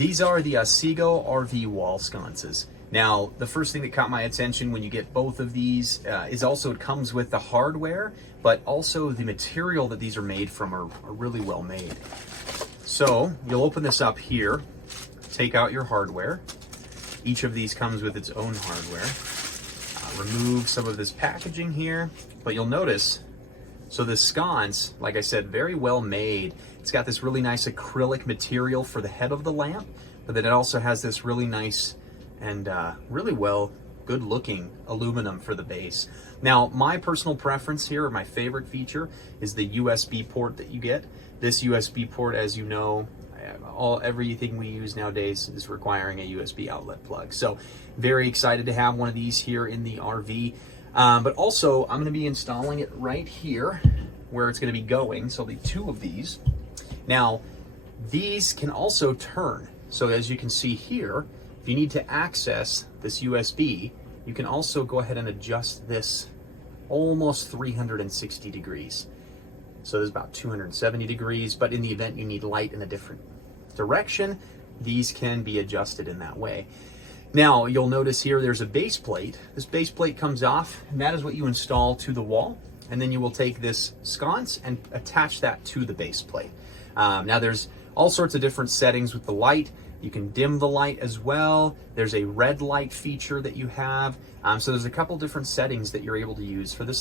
These are the Acegoo RV wall sconces. Now, the first thing that caught my attention when you get both of these is also it comes with the hardware, but also the material that these are made from are really well made. So you'll open this up here, take out your hardware. Each of these comes with its own hardware. Remove some of this packaging here, but you'll notice, so this sconce, like I said, very well made. It's got this really nice acrylic material for the head of the lamp, but then it also has this really nice and really good looking aluminum for the base. Now, my personal preference here, or my favorite feature, is the USB port that you get. This USB port, as you know, everything we use nowadays is requiring a USB outlet plug. So very excited to have one of these here in the RV. But also I'm going to be installing it right here where it's going to be going. So there'll be two of these. Now these can also turn. So as you can see here, if you need to access this USB, you can also go ahead and adjust this almost 360 degrees. So there's about 270 degrees, but in the event you need light in a different direction, these can be adjusted in that way. Now you'll notice here there's a base plate. This base plate comes off, and that is what you install to the wall, and then you will take this sconce and attach that to the base plate. Now there's all sorts of different settings with the light. You can dim the light as well. There's a red light feature that you have. So there's a couple different settings that you're able to use for this